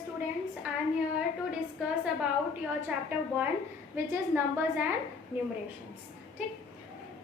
students, I am here to discuss about your chapter 1 which is numbers and numerations. ठीक,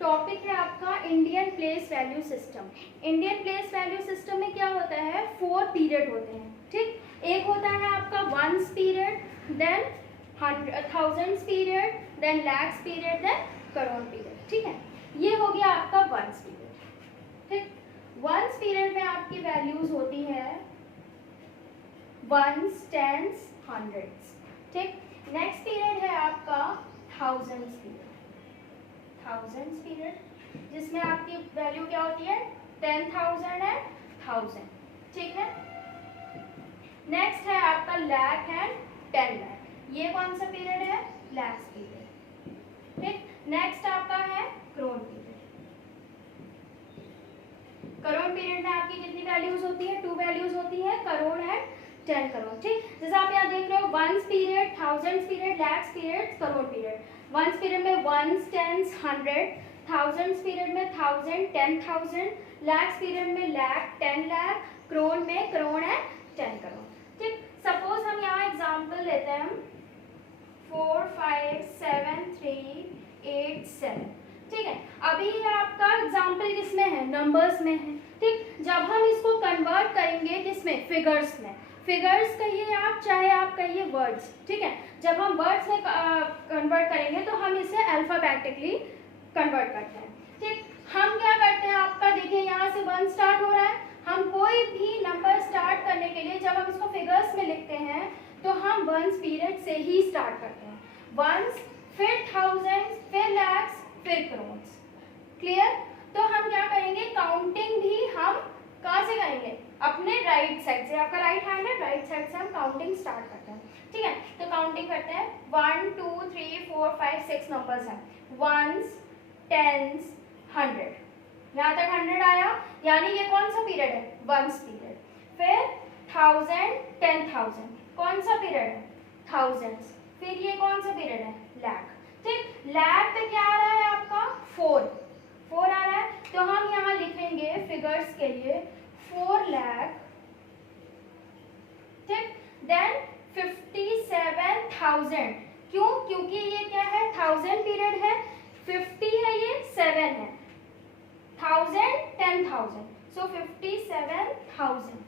topic है आपका Indian place value system. Indian place value system में क्या होता है, 4 period होते हैं. ठीक, एक होता है आपका ones period, then thousands period, then lakhs period, then crore period. ठीक है, ये हो गया आपका वंस पीरियड. ठीक, वंस पीरियड में आपकी वैल्यूज होती है वंस, टेंस, हंड्रेड्स. ठीक, नेक्स्ट पीरियड है आपका थाउजेंड्स पीरियड. थाउजेंड्स पीरियड जिसमें आपकी वैल्यू क्या होती है 10,000 एंड 1000. ठीक है, नेक्स्ट है आपका लैख एंड 10 लाख. ये कौन सा पीरियड है, लैक्स पीरियड. ठीक, नेक्स्ट आपका है करोड़ पीरियड. करोड़ पीरियड में आपकी कितनी वैल्यूज होती है, 2 वैल्यूज होती है, करोड़ है 10 करोड़. ठीक, जैसे आप यहाँ देख रहे हो ones period, thousands period, lakhs period, crore period. Once period में वंस, टेंस, 100. थाउजेंड्स पीरियड में 1000, 10,000. लैक्स पीरियड में लाख, 10 लाख. करोड़ में करोड़ है 10 करोड़. ठीक, सपोज हम यहाँ एग्जाम्पल लेते हैं 4 5 7 3 8 7. ठीक है, अभी ये आपका एग्जाम्पल किसमें है, नंबर्स में है. ठीक, जब हम इसको कन्वर्ट करेंगे किसमें, फिगर्स में. फिगर्स कहिए आप, चाहे आप कहिए वर्ड्स. ठीक है, जब हम वर्ड्स में कन्वर्ट करेंगे तो हम इसे अल्फाबेटिकली कन्वर्ट करते हैं. ठीक, हम क्या करते हैं, आपका देखिए यहाँ से 1 स्टार्ट हो रहा है. हम कोई भी नंबर स्टार्ट करने के लिए जब हम इसको फिगर्स में लिखते हैं तो हम वंस पीरियड से ही स्टार्ट करते हैं. वंस, फिर थाउजेंड्स, फिर लैक्स, फिर करोड्स. क्लियर. तो हम क्या करेंगे, काउंटिंग भी हम कहाँ से करेंगे, अपने राइट साइड से. आपका राइट हैंड है, राइट साइड से हम काउंटिंग स्टार्ट करते हैं. ठीक है, तो काउंटिंग करते हैं 1 2 3 4 5 6 नंबर्स हैं. Ones, tens, 100. यहाँ तक 100 आया, यानी ये कौन सा पीरियड है, वंस पीरियड. फिर 1000, 10,000 कौन सा पीरियड है, थाउजेंड्स. फिर ये कौन सा पीरियड है, लाख. ठीक, लाख पे क्या आ रहा है आपका 4 आ रहा है. तो हम यहाँ लिखेंगे फिगर्स के लिए 4 लाख. ठीक, देन 57,000. क्यों, क्योंकि ये क्या है, 1000 पीरियड है, 50 है, ये 7 है, 1000 10,000. सो 57,000.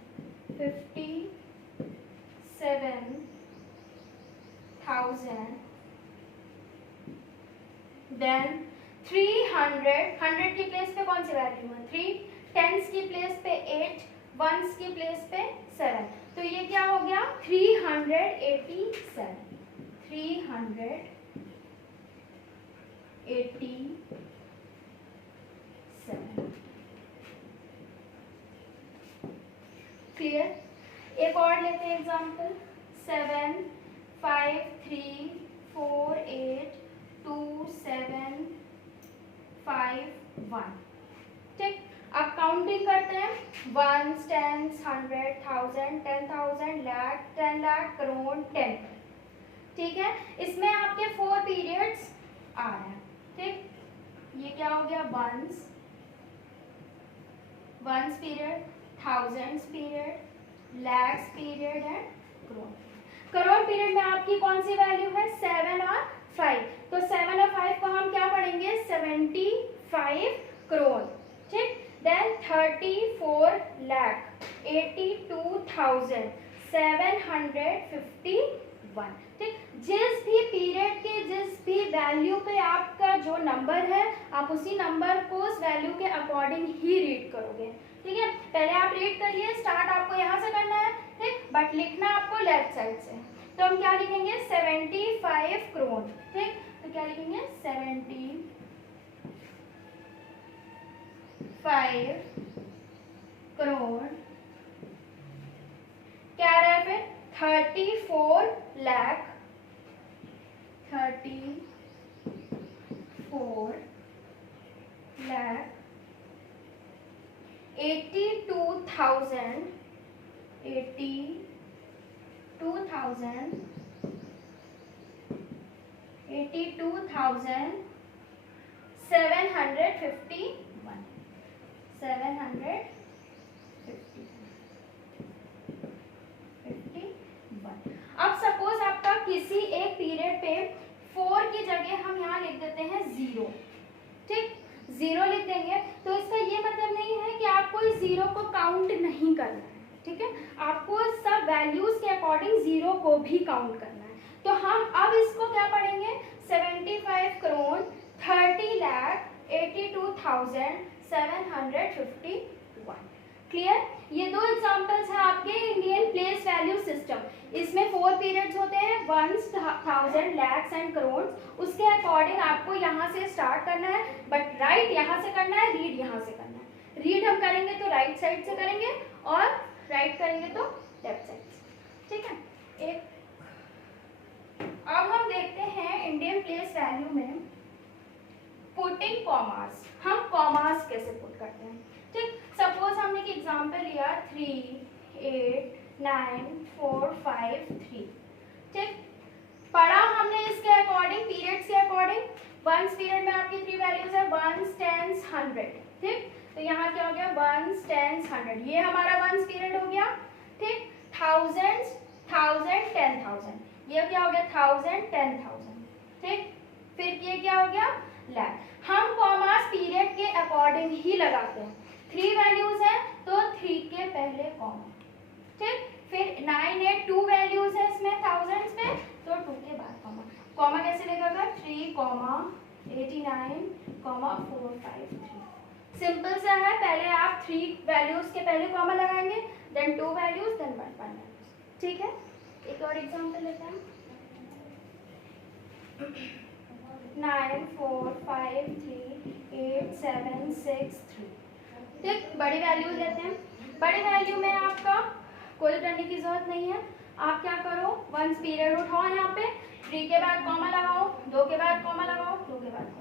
57,000. देन 300. 100 की प्लेस पे कौन सी वैल्यू है, 3. टेंस की प्लेस पे 8. वंस की प्लेस पे 7. तो ये क्या हो गया, 387. 387. क्लियर. एक और लेते हैं एग्जांपल 7 5 3 4 8 2 7 5 1. ठीक, अब काउंटिंग करते हैं वंस, टेंस, 100, 1000, 10,000, लाख, 10 लाख, करोड़, 10. ठीक है, इसमें आपके 4 पीरियड्स आ रहे हैं. ठीक, ये क्या हो गया, ones period, thousands period, lakhs period and crore. Crore period में आपकी कौन सी वैल्यू है, 7 और 5. तो 7 और 5 को हम क्या पढ़ेंगे, 75 करोड़. ठीक, देन 34 लाख, 82,751. ठीक, जिस भी पीरियड के जिस भी वैल्यू पे आपका जो नंबर है, आप उसी नंबर को उस वैल्यू के अकॉर्डिंग ही रीड करोगे. ठीक है, पहले आप रीड करिए, स्टार्ट आपको यहाँ से करना है. ठीक, बट लिखना आपको लेफ्ट साइड से. तो हम क्या लिखेंगे, 75 करोड़. ठीक, तो क्या लिखेंगे, 75 करोड़. क्या आ रहा है फिर, 34 लाख, 34 लाख, 82,000, 82,751. 751. पे 4 की जगह हम यहाँ लिख देते हैं 0, ठीक, 0 लिख देंगे। तो इसका ये मतलब नहीं है कि आपको इस 0 को काउंट नहीं करना है, ठीक है, आपको सब वैल्यूज के अकॉर्डिंग 0 को भी काउंट करना है। तो हम अब इसको क्या पढ़ेंगे, 75 करोड़ 30,82,751। क्लियर। ये दो एग्जांपल्स हैं आपके इंडियन प्लेस वैल्यू सिस्टम। इसमें 4 पीरियड्स होते हैं, ones, thousand, lakhs and crore. उसके अकॉर्डिंग आपको यहाँ से स्टार्ट करना है, बट राइट यहाँ से करना है, रीड यहाँ से करना है। रीड हम करेंगे तो राइट साइड से करेंगे और राइट करेंगे तो लेफ्ट साइड से, ठीक है। एक अब हम देखते हैं इंडियन प्लेस वैल्यू में पुटिंग कॉमास, हम कॉमास कैसे पुट करते हैं, ठीक। सपोज हमने एक एग्जांपल लिया 3, 8, 9, 4, 5, 3, ठीक। पढ़ा हमने इसके अकॉर्डिंग, पीरियड्स के अकॉर्डिंग। वंस पीरियड में आपकी 3 वैल्यूज है, वंस, टेंस, 100, ठीक। तो यहाँ क्या हो गया, वंस, टेंस, 100, ये हमारा वंस पीरियड हो गया, ठीक। थाउजेंड्स, 1000, 10,000, ये क्या हो गया, 1000, 10,000, ठीक। फिर ये क्या हो गया, लैक। हम कॉमास पीरियड के अकॉर्डिंग ही लगाते हैं। 3 वैल्यूज हैं तो 3 के पहले कॉमा, ठीक। फिर 9, 8 2 वैल्यूज है इसमें थाउजेंड्स में, तो 2 के बाद कॉमा। कॉमा कैसे लगेगा, 3, 89, 4, 5, 3। सिंपल सा है, पहले आप 3 वैल्यूज के पहले कॉमा लगाएंगे, देन 2 वैल्यूज, देन 1 वैल्यूज, ठीक है। एक और एग्जांपल लेते हैं, 9, 4, 5, 3, 8, 7, 6, 3, ठीक। बड़ी वैल्यू लेते हैं। बड़ी वैल्यू में आपका कोई करने की जरूरत नहीं है, आप क्या करो, वंस पीरियड उठाओ, यहाँ पे 3 के बाद कॉमा लगाओ, 2 के बाद कॉमा लगाओ, 2 के बाद कॉमा,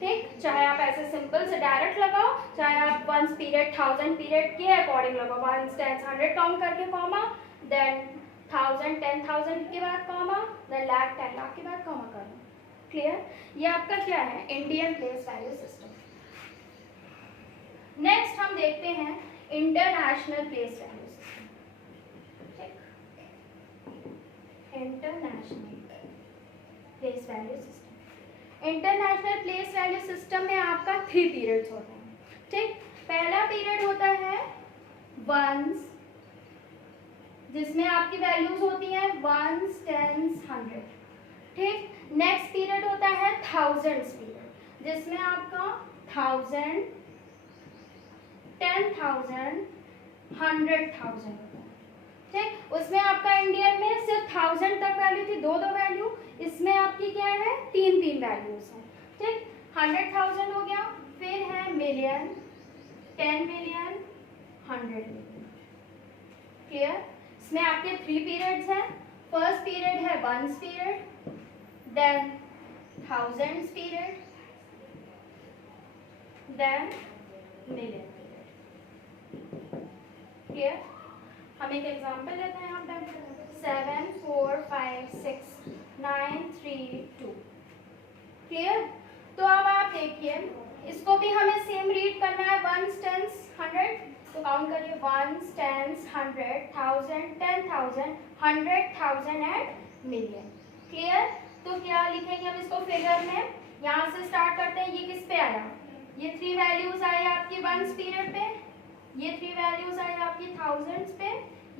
ठीक। चाहे आप ऐसे सिंपल से डायरेक्ट लगाओ, चाहे आप वंस पीरियड 1000 पीरियड के अकॉर्डिंग लगाओ, वंस, टेंस, 100 काउंट करके कॉमा, देन 1000 10,000 के बाद कॉमा, देन लाख 10 लाख के बाद कॉमा करो। क्लियर। ये आपका क्या है, Indian place value system. Next हम देखते हैं इंटरनेशनल प्लेस वैल्यू सिस्टम, ठीक। International place value system, international place value system में आपका 3 पीरियड्स होते हैं, ठीक। पहला पीरियड होता है वंस, जिसमें आपकी वैल्यूज होती हैं वंस, टेंस, 100, ठीक। नेक्स्ट पीरियड होता है थाउजेंड्स पीरियड, जिसमें आपका 1000, 10,000, 100,000 होता है, ठीक। उसमें आपका इंडियन में सिर्फ 1000 तक वैल्यू थी, 2 वैल्यू, इसमें आपकी क्या है, 3 वैल्यूज हैं, ठीक। 100,000 हो गया, फिर है मिलियन, 10 मिलियन, 100 मिलियन। क्लियर। इसमें आपके 3 पीरियड्स हैं। फर्स्ट पीरियड है ones period, then thousands period, then million period. Clear. हम एक एग्जांपल लेते हैं यहाँ पे, 7, 4, 5, 6, 9, 3, 2। क्लियर। तो अब आप देखिए, इसको भी हमें सेम रीड करना है, वंस, टेंस, 100, तो काउंट करिए, ones, tens, 100, 1000, 10,000, 100,000 and million. Clear. तो क्या लिखेंगे हम इसको फिगर में, यहाँ से स्टार्ट करते हैं। ये किस पे आया, ये 3 वैल्यूज आए आपकी वंस पीरियड पे, ये 3 वैल्यूज आए आपकी थाउजेंड्स पे,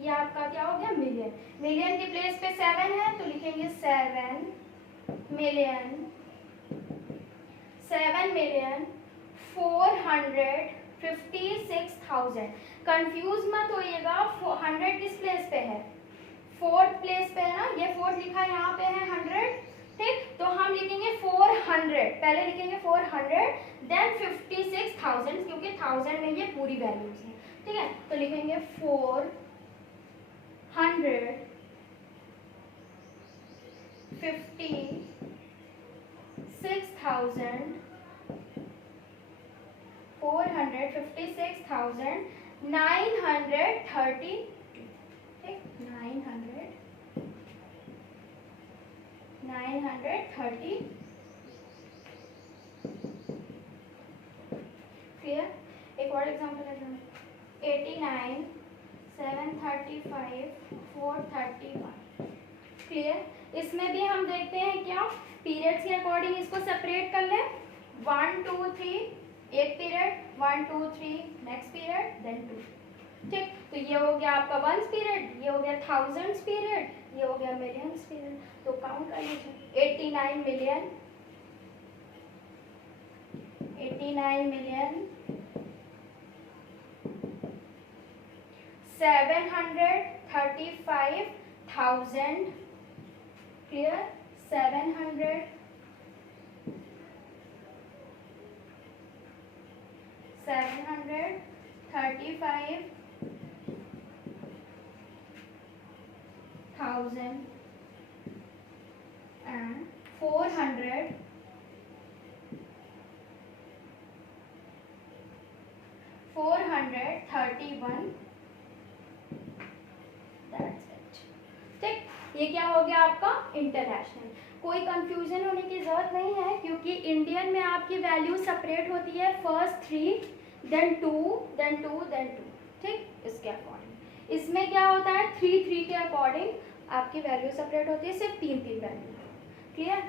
ये आपका क्या हो गया, मिलियन। मिलियन की प्लेस पे 7 है, तो लिखेंगे 7 मिलियन, 456,000। कंफ्यूज मत होइएगा, 100 किस प्लेस पे है, 4th प्लेस पे है ना, ये 4th लिखा है, यहाँ पे है 100, ठीक। तो हम लिखेंगे 400, पहले लिखेंगे 400, देन 56,000, क्योंकि 1000 में ये पूरी वैल्यूज है, ठीक है। तो लिखेंगे 456,000, 456,930, ठीक, 930। क्लियर। एक और एग्जांपल है, 89, 735, 431। क्लियर। इसमें भी हम देखते हैं क्या, पीरियड्स के अकॉर्डिंग इसको सेपरेट कर लें। 1 2 3 एक पीरियड, 1 2 3 नेक्स्ट पीरियड, देन 2। ठीक, तो ये हो गया आपका 1 पीरियड, ये हो गया 1000 पीरियड, ये हो गया मिलियंस पीरियड। तो काउंट कर लीजिए, 89 million, 89 million 735,000, clear, 735,000 and 431, that's it. ठीक, ये क्या हो गया आपका इंटरनेशनल। कोई कंफ्यूजन होने की ज़रूरत नहीं है, क्योंकि इंडियन में आपकी वैल्यू सेपरेट होती है, फर्स्ट 3 देन 2 देन 2 देन 2। ठीक, इसके अकॉर्डिंग इसमें क्या होता है, 3 3 के अकॉर्डिंग आपकी वैल्यू सेपरेट होती है, सिर्फ 3 3 वैल्यू। क्लियर।